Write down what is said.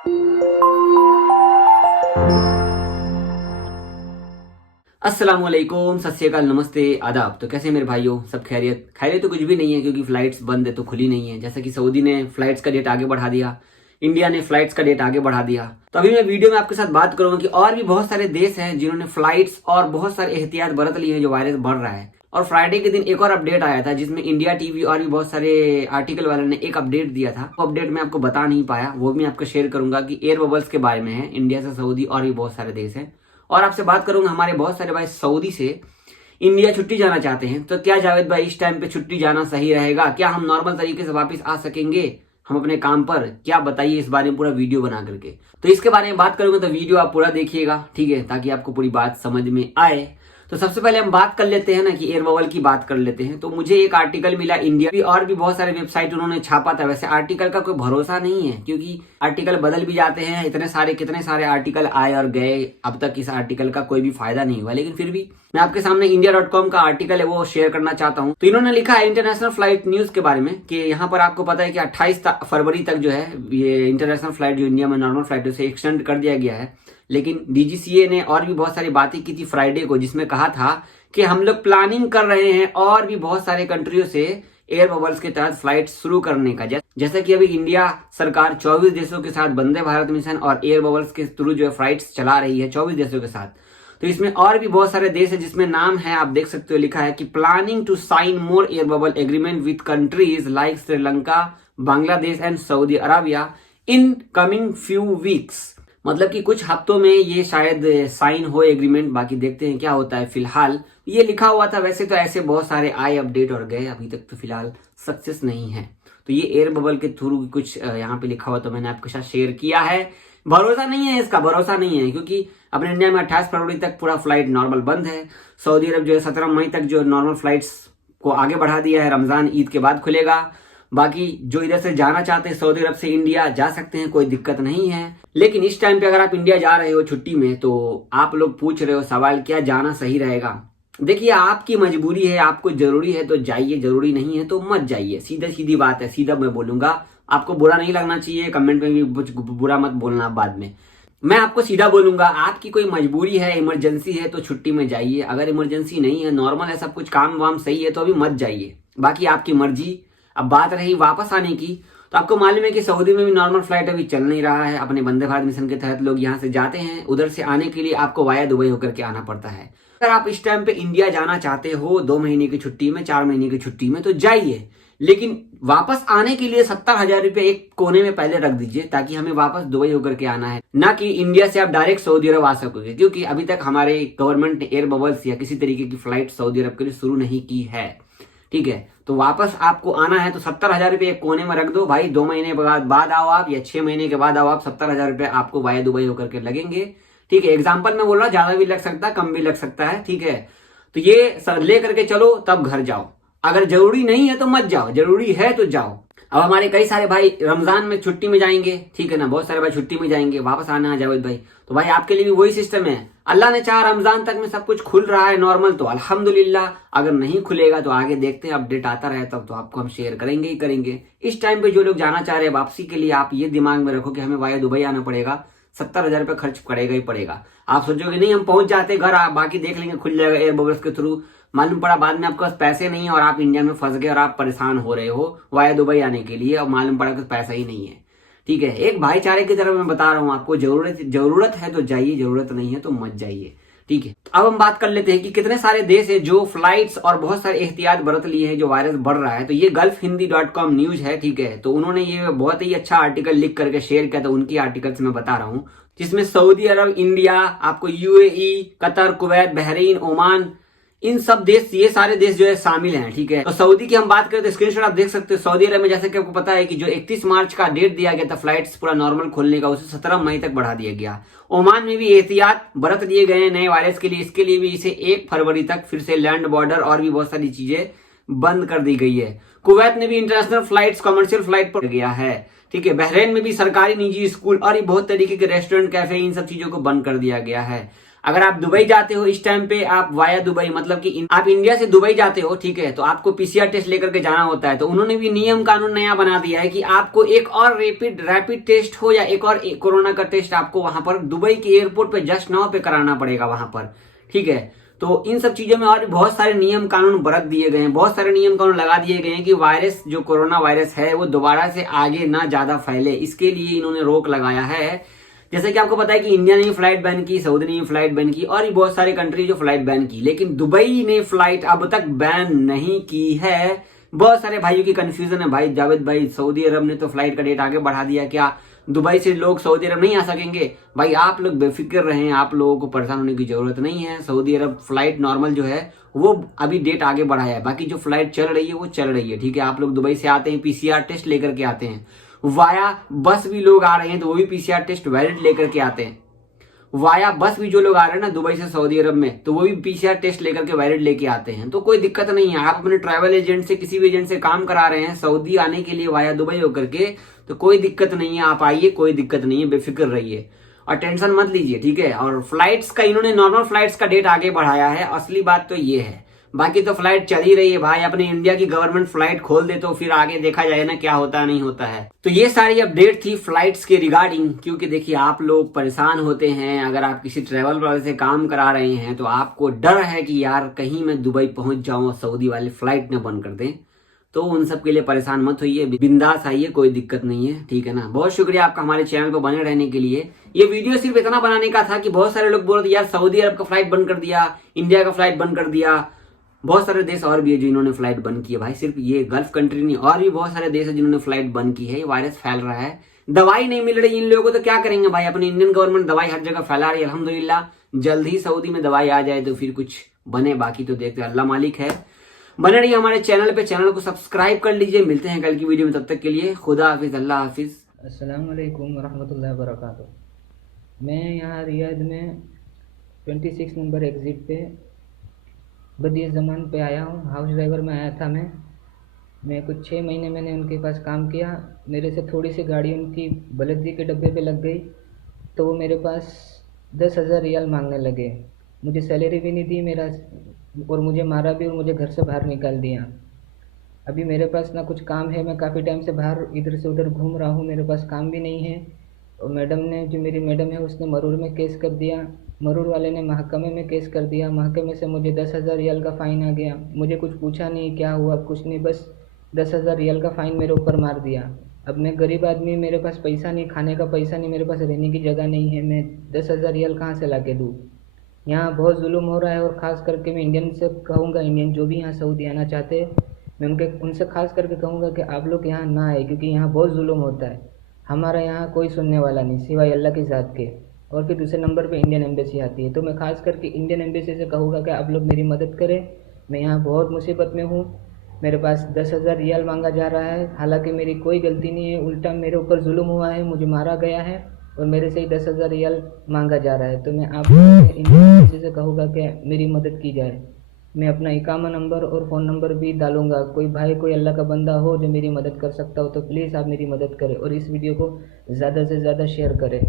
अस्सलाम वालेकुम, सत श्री अकाल, नमस्ते, आदाब। तो कैसे मेरे भाइयों, सब खैरियत? खैरियत तो कुछ भी नहीं है क्योंकि फ्लाइट्स बंद है तो खुली नहीं है। जैसा कि सऊदी ने फ्लाइट्स का डेट आगे बढ़ा दिया, इंडिया ने फ्लाइट्स का डेट आगे बढ़ा दिया। तो अभी मैं वीडियो में आपके साथ बात करूंगा कि और भी बहुत सारे देश हैं जिन्होंने फ्लाइट्स और बहुत सारे एहतियात बरत ली है जो वायरस बढ़ रहा है। और फ्राइडे के दिन एक और अपडेट आया था जिसमें इंडिया टीवी और भी बहुत सारे आर्टिकल वालों ने एक अपडेट दिया था। वो अपडेट मैं आपको बता नहीं पाया, वो भी मैं आपको शेयर करूंगा कि एयर बबल्स के बारे में है। इंडिया से सऊदी और भी बहुत सारे देश हैं। और आपसे बात करूंगा हमारे बहुत सारे भाई सऊदी से इंडिया छुट्टी जाना चाहते हैं। तो क्या जावेद भाई इस टाइम पे छुट्टी जाना सही रहेगा? क्या हम नॉर्मल तरीके से वापस आ सकेंगे हम अपने काम पर? क्या बताइए इस बारे में पूरा वीडियो बना करके। तो इसके बारे में बात करूंगा तो वीडियो आप पूरा देखिएगा, ठीक है, ताकि आपको पूरी बात समझ में आए। तो सबसे पहले हम बात कर लेते हैं ना कि एयर बबल की बात कर लेते हैं। तो मुझे एक आर्टिकल मिला, इंडिया भी और भी बहुत सारे वेबसाइट उन्होंने छापा था। वैसे आर्टिकल का कोई भरोसा नहीं है क्योंकि आर्टिकल बदल भी जाते हैं। कितने सारे आर्टिकल आए और गए, अब तक इस आर्टिकल का कोई भी फायदा नहीं हुआ। लेकिन फिर भी मैं आपके सामने india.com का आर्टिकल है वो शेयर करना चाहता हूं। तो इन्होंने लिखा है इंटरनेशनल फ्लाइट न्यूज के बारे में कि यहाँ पर आपको पता है कि 28 फरवरी तक जो है ये इंटरनेशनल फ्लाइट जो इंडिया में नॉर्मल फ्लाइट है उसे एक्सटेंड कर दिया गया है। लेकिन डीजीसीए ने और भी बहुत सारी बातें की थी फ्राइडे को, जिसमें कहा था कि हम लोग प्लानिंग कर रहे हैं और भी बहुत सारे कंट्रियों से एयर बबल्स के तहत फ्लाइट शुरू करने का। जैसा कि अभी इंडिया सरकार 24 देशों के साथ वंदे भारत मिशन और एयर बबल्स के थ्रू जो है फ्लाइट्स चला रही है 24 देशों के साथ। तो इसमें और भी बहुत सारे देश है जिसमें नाम है, आप देख सकते हो, लिखा है कि planning to sign more air bubble agreement with countries like Sri Lanka, Bangladesh and Saudi Arabia in coming few weeks. मतलब कि कुछ हफ्तों में ये शायद साइन हो एग्रीमेंट, बाकी देखते हैं क्या होता है। फिलहाल ये लिखा हुआ था, वैसे तो ऐसे बहुत सारे आए अपडेट और गए, अभी तक तो फिलहाल सक्सेस नहीं है। तो ये एयर बबल के थ्रू कुछ यहाँ पे लिखा हुआ तो मैंने आपके साथ शेयर किया है। भरोसा नहीं है, इसका भरोसा नहीं है क्योंकि अपने इंडिया में 28 फरवरी तक पूरा फ्लाइट नॉर्मल बंद है। सऊदी अरब जो है 17 मई तक जो नॉर्मल फ्लाइट्स को आगे बढ़ा दिया है, रमजान ईद के बाद खुलेगा। बाकी जो इधर से जाना चाहते हैं सऊदी अरब से इंडिया जा सकते हैं, कोई दिक्कत नहीं है। लेकिन इस टाइम पे अगर आप इंडिया जा रहे हो छुट्टी में तो आप लोग पूछ रहे हो सवाल, क्या जाना सही रहेगा? देखिए, आपकी मजबूरी है, आपको जरूरी है तो जाइए, जरूरी नहीं है तो मत जाइए। सीधी बात है, सीधा मैं बोलूंगा। आपको बुरा नहीं लगना चाहिए, कमेंट में भी कुछ बुरा मत बोलना बाद में। मैं आपको सीधा बोलूंगा, आपकी कोई मजबूरी है, इमरजेंसी है तो छुट्टी में जाइए। अगर इमरजेंसी नहीं है, नॉर्मल है, सब कुछ काम वाम सही है तो अभी मत जाइए, बाकी आपकी मर्जी। अब बात रही वापस आने की, तो आपको मालूम है कि सऊदी में भी नॉर्मल फ्लाइट अभी चल नहीं रहा है। अपने वंदे भारत मिशन के तहत लोग यहाँ से जाते हैं, उधर से आने के लिए आपको वाया दुबई होकर के आना पड़ता है। अगर आप इस टाइम पे इंडिया जाना चाहते हो 2 महीने की छुट्टी में, 4 महीने की छुट्टी में, तो जाइए। लेकिन वापस आने के लिए 70,000 रुपये एक कोने में पहले रख दीजिए, ताकि हमें वापस दुबई होकर के आना है, ना कि इंडिया से आप डायरेक्ट सऊदी अरब आ सकोगे। क्योंकि अभी तक हमारे गवर्नमेंट ने एयर बबल्स या किसी तरीके की फ्लाइट सऊदी अरब के लिए शुरू नहीं की है, ठीक है। तो वापस आपको आना है तो 70,000 रुपये एक कोने में रख दो भाई। 2 महीने बाद आओ आप, या 6 महीने के बाद आओ आप, 70,000 रुपये आपको वाया दुबई होकर के लगेंगे, ठीक है। एग्जाम्पल में बोल रहा, ज्यादा भी लग सकता है, कम भी लग सकता है, ठीक है। तो ये ले करके चलो, तब घर जाओ। अगर जरूरी नहीं है तो मत जाओ, जरूरी है तो जाओ। अब हमारे कई सारे भाई रमजान में छुट्टी में जाएंगे, ठीक है ना, बहुत सारे भाई छुट्टी में जाएंगे, वापस आना है जावेद भाई। तो भाई आपके लिए भी वही सिस्टम है। अल्लाह ने चाहा रमजान तक में सब कुछ खुल रहा है नॉर्मल, तो अल्हम्दुलिल्लाह। अगर नहीं खुलेगा तो आगे देखते हैं, अपडेट आता रहे तब तो आपको हम शेयर करेंगे ही करेंगे। इस टाइम पे जो लोग जाना चाह रहे हैं वापसी के लिए, आप ये दिमाग में रखो कि हमें वाया दुबई आना पड़ेगा, 70,000 रुपये खर्च पड़ेगा ही पड़ेगा। आप सोचोगे नहीं हम पहुंच जाते घर, आप बाकी देख लेंगे, खुल जाएगा एयर बबल्स के थ्रू। मालूम पड़ा बाद में आपके पास पैसे नहीं है और आप इंडिया में फंस गए और आप परेशान हो रहे हो वाया दुबई आने के लिए, और मालूम पड़ा कि पैसा ही नहीं है, ठीक है। एक भाईचारे की तरह मैं बता रहा हूं आपको, जरूरत है तो जाइए, जरूरत नहीं है तो मत जाइए, ठीक है। अब हम बात कर लेते हैं कि कितने सारे देश है जो फ्लाइट्स और बहुत सारे एहतियात बरत लिए हैं जो वायरस बढ़ रहा है। तो ये gulfhindi.com न्यूज है, ठीक है। तो उन्होंने ये बहुत ही अच्छा आर्टिकल लिख करके शेयर किया था, उनकी आर्टिकल से मैं बता रहा हूँ, जिसमें सऊदी अरब, इंडिया, आपको UAE, Qatar, Kuwait, Bahrain, Oman, इन सब देश, ये सारे देश जो है शामिल हैं, ठीक है। तो सऊदी की हम बात करें तो स्क्रीनशॉट आप देख सकते हो। सऊदी अरब में जैसे कि आपको पता है कि जो 31 मार्च का डेट दिया गया था फ्लाइट्स पूरा नॉर्मल खोलने का, उसे 17 मई तक बढ़ा दिया गया। ओमान में भी एहतियात बरत लिए गए हैं नए वायरस के लिए, इसके लिए भी इसे 1 फरवरी तक फिर से लैंड, बॉर्डर और भी बहुत सारी चीजें बंद कर दी गई है। कुवैत ने भी इंटरनेशनल फ्लाइट्स कमर्शियल फ्लाइट पर गया है, ठीक है। बहरीन में भी सरकारी, निजी स्कूल और बहुत तरीके के रेस्टोरेंट, कैफे, इन सब चीजों को बंद कर दिया गया है। अगर आप दुबई जाते हो इस टाइम पे, आप वाया दुबई मतलब कि आप इंडिया से दुबई जाते हो, ठीक है, तो आपको पीसीआर टेस्ट लेकर के जाना होता है। तो उन्होंने भी नियम कानून नया बना दिया है कि आपको एक और रैपिड टेस्ट हो या एक और कोरोना का टेस्ट आपको वहां पर दुबई के एयरपोर्ट पे जस्ट नाउ पे कराना पड़ेगा वहां पर, ठीक है। तो इन सब चीजों में और भी बहुत सारे नियम कानून बरत दिए गए हैं, बहुत सारे नियम कानून लगा दिए गए हैं कि वायरस जो कोरोना वायरस है वो दोबारा से आगे ना ज्यादा फैले, इसके लिए इन्होंने रोक लगाया है। जैसे कि आपको पता है कि इंडिया ने फ्लाइट बैन की, सऊदी ने फ्लाइट बैन की और भी बहुत सारे कंट्री जो फ्लाइट बैन की, लेकिन दुबई ने फ्लाइट अब तक बैन नहीं की है। बहुत सारे भाइयों की कंफ्यूजन है, भाई जावेद भाई सऊदी अरब ने तो फ्लाइट का डेट आगे बढ़ा दिया, क्या दुबई से लोग सऊदी अरब नहीं आ सकेंगे? भाई आप लोग बेफिक्र रहें, आप लोगों को परेशान होने की जरूरत नहीं है। सऊदी अरब फ्लाइट नॉर्मल जो है वो अभी डेट आगे बढ़ाया है, बाकी जो फ्लाइट चल रही है वो चल रही है, ठीक है। आप लोग दुबई से आते हैं, पीसीआर टेस्ट लेकर के आते हैं। वाया बस भी लोग आ रहे हैं तो वो भी पीसीआर टेस्ट वैलिड लेकर के आते हैं। वाया बस भी जो लोग आ रहे हैं ना दुबई से सऊदी अरब में, तो वो भी पीसीआर टेस्ट लेकर के वैलिड लेके आते हैं। तो कोई दिक्कत नहीं है, आप अपने ट्रैवल एजेंट से किसी भी एजेंट से काम करा रहे हैं सऊदी आने के लिए वाया दुबई होकर के, तो कोई दिक्कत नहीं है, आप आइए, कोई दिक्कत नहीं है, बेफिक्र रहिए और टेंशन मत लीजिए, ठीक है। और फ्लाइट्स का इन्होंने नॉर्मल फ्लाइट्स का डेट आगे बढ़ाया है, असली बात तो ये है। बाकी तो फ्लाइट चल ही रही है भाई, अपने इंडिया की गवर्नमेंट फ्लाइट खोल दे तो फिर आगे देखा जाए ना क्या होता नहीं होता है। तो ये सारी अपडेट थी फ्लाइट्स के रिगार्डिंग, क्योंकि देखिए आप लोग परेशान होते हैं, अगर आप किसी ट्रेवल वाले से काम करा रहे हैं तो आपको डर है कि यार कहीं मैं दुबई पहुंच जाऊं और सऊदी वाले फ्लाइट न बंद कर दें। तो उन सब के लिए परेशान मत होइए, बिंदास आइए, कोई दिक्कत नहीं है, ठीक है ना। बहुत शुक्रिया आपका हमारे चैनल पर बने रहने के लिए। ये वीडियो सिर्फ इतना बनाने का था कि बहुत सारे लोग बोल रहे थे यार सऊदी अरब का फ्लाइट बंद कर दिया, इंडिया का फ्लाइट बंद कर दिया, बहुत सारे देश और भी है जिन्होंने फ्लाइट बंद की है। भाई सिर्फ ये गल्फ कंट्री नहीं, और भी बहुत सारे देश है जिन्होंने फ्लाइट बंद की है। ये वायरस फैल रहा है, दवाई नहीं मिल रही इन लोगों को, तो क्या करेंगे भाई। अपनी इंडियन गवर्नमेंट दवाई हर जगह फैला रही है, अल्हम्दुलिल्लाह जल्द ही सऊदी में दवाई आ जाए तो फिर कुछ बने, बाकी तो देखते अल्लाह मालिक है। बने रहिए हमारे चैनल पे, चैनल को सब्सक्राइब कर लीजिए। मिलते हैं कल की वीडियो में, तब तक के लिए खुदा हाफिज, अल्लाह हाफिज। अस्सलाम वालेकुम रहमतुल्लाहि व बरकातुहू। मैं यहाँ रियाद में 26 नंबर एग्ज़िट पे बदिया ज़मान पे आया हूँ। हाउस ड्राइवर में आया था मैं कुछ 6 महीने मैंने उनके पास काम किया। मेरे से थोड़ी सी गाड़ी उनकी बलदी के डब्बे पे लग गई तो वो मेरे पास 10,000 रियाल मांगने लगे। मुझे सैलरी भी नहीं दी मेरा, और मुझे मारा भी और मुझे घर से बाहर निकाल दिया। अभी मेरे पास ना कुछ काम है, मैं काफ़ी टाइम से बाहर इधर से उधर घूम रहा हूँ, मेरे पास काम भी नहीं है। और मैडम ने, जो मेरी मैडम है, उसने मरूर में केस कर दिया, मरूर वाले ने महकमे में केस कर दिया। महकमे से मुझे 10,000 रियाल का फ़ाइन आ गया। मुझे कुछ पूछा नहीं क्या हुआ, कुछ नहीं, बस 10,000 रियाल का फ़ाइन मेरे ऊपर मार दिया। अब मैं गरीब आदमी, मेरे पास पैसा नहीं, खाने का पैसा नहीं, मेरे पास रहने की जगह नहीं है, मैं 10,000 रियाल कहाँ से ला के दूँ। यहाँ बहुत जुल्म हो रहा है। और ख़ास करके मैं इंडियन से कहूँगा, इंडियन जो भी यहाँ सऊदी आना चाहते हैं, मैं उनसे खास करके कहूँगा कि आप लोग यहाँ ना आए, क्योंकि यहाँ बहुत जुल्म होता है। हमारा यहाँ कोई सुनने वाला नहीं सिवाय अल्लाह की ज़ात के। और फिर दूसरे नंबर पे इंडियन एम्बेसी आती है। तो मैं खास करके इंडियन एम्बेसी से कहूँगा कि आप लोग मेरी मदद करें। मैं यहाँ बहुत मुसीबत में हूँ, मेरे पास 10,000 रियाल मांगा जा रहा है, हालांकि मेरी कोई गलती नहीं है, उल्टा मेरे ऊपर जुल्म हुआ है, मुझे मारा गया है और मेरे से ही 10,000 रियाल मांगा जा रहा है। तो मैं आप इंडियन एम्बेसी से कहूँगा कि मेरी मदद की जाए। मैं अपना इकामा नंबर और फ़ोन नंबर भी डालूंगा। कोई भाई, कोई अल्लाह का बंदा हो जो मेरी मदद कर सकता हो तो प्लीज़ आप मेरी मदद करें और इस वीडियो को ज़्यादा से ज़्यादा शेयर करें।